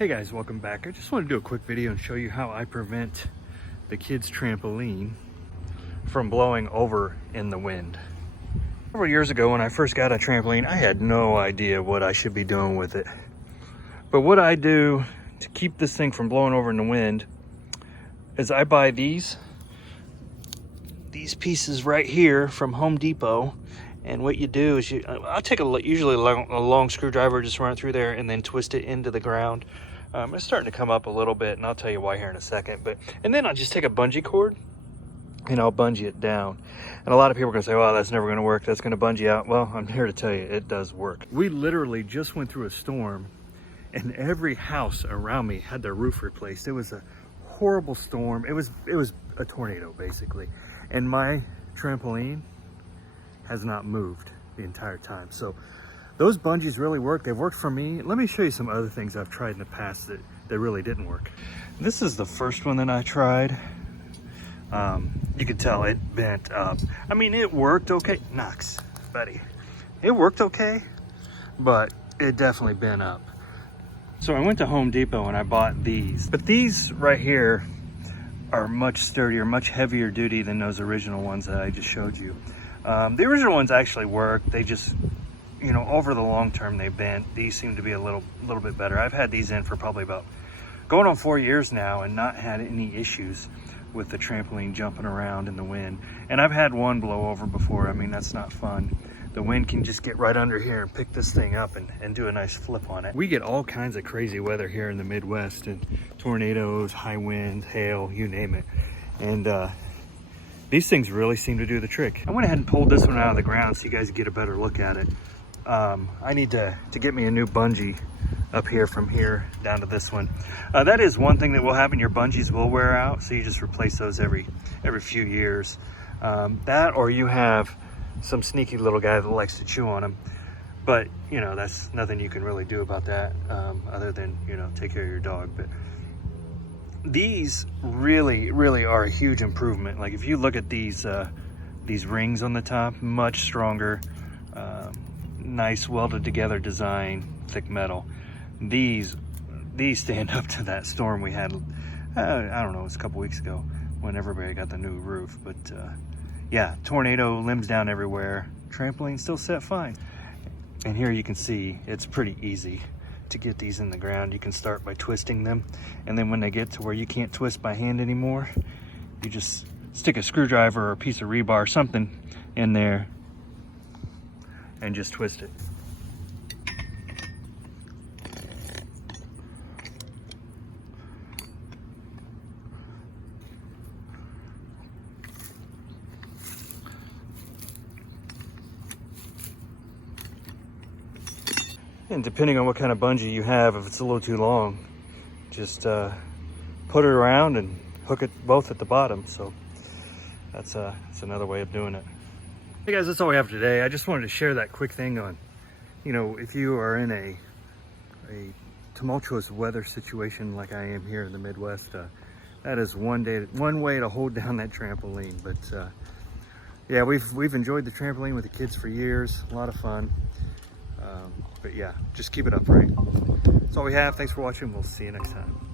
Hey guys, welcome back. I just want to do a quick video and show you how I prevent the kids' trampoline from blowing over in the wind. Several years ago when I first got a trampoline, I had no idea what I should be doing with it. But what I do to keep this thing from blowing over in the wind is I buy these pieces right here from Home Depot. And what you do is I'll take usually a long screwdriver, just run it through there and then twist it into the ground. It's starting to come up a little bit, and I'll tell you why here in a second. And then I'll just take a bungee cord and I'll bungee it down. And a lot of people are gonna say, well, that's never gonna work, that's gonna bungee out. Well, I'm here to tell you, it does work. We literally just went through a storm and every house around me had their roof replaced. It was a horrible storm. It was a tornado basically. And my trampoline has not moved the entire time. So those bungees really work. They've worked for me. Let me show you some other things I've tried in the past that really didn't work. This is the first one that I tried. You can tell it bent up. I mean, it worked okay. Knox, buddy. It worked okay, but it definitely bent up. So I went to Home Depot and I bought these. But these right here are much sturdier, much heavier duty than those original ones that I just showed you. The original ones actually work. They just, you know, over the long term they bent. These seem to be a little bit better. I've had these in for probably about going on 4 years now and not had any issues with the trampoline jumping around in the wind. And I've had one blow over before. I mean, that's not fun. The wind can just get right under here and pick this thing up and do a nice flip on it. We get all kinds of crazy weather here in the Midwest, and tornadoes, high winds, hail, you name it. And these things really seem to do the trick. I went ahead and pulled this one out of the ground so you guys get a better look at it. I need to get me a new bungee up here from here down to this one. That is one thing that will happen. Your bungees will wear out, so you just replace those every few years. That, or you have some sneaky little guy that likes to chew on them. But, you know, that's nothing you can really do about that, other than, you know, take care of your dog. But these really are a huge improvement. Like if you look at these rings on the top, much stronger, nice welded together design, thick metal. These stand up to that storm we had, I don't know, it was a couple weeks ago when everybody got the new roof. But yeah, tornado, limbs down everywhere, trampoline still set fine. And here you can see it's pretty easy to get these in the ground. You can start by twisting them, and then when they get to where you can't twist by hand anymore, you just stick a screwdriver or a piece of rebar or something in there and just twist it. And depending on what kind of bungee you have, if it's a little too long, just put it around and hook it both at the bottom. So that's another way of doing it. Hey guys, that's all we have today. I just wanted to share that quick thing on, you know, if you are in a tumultuous weather situation like I am here in the Midwest, that is one way to hold down that trampoline. But yeah, we've enjoyed the trampoline with the kids for years. A lot of fun. But yeah, just keep it upright. That's all we have. Thanks for watching. We'll see you next time.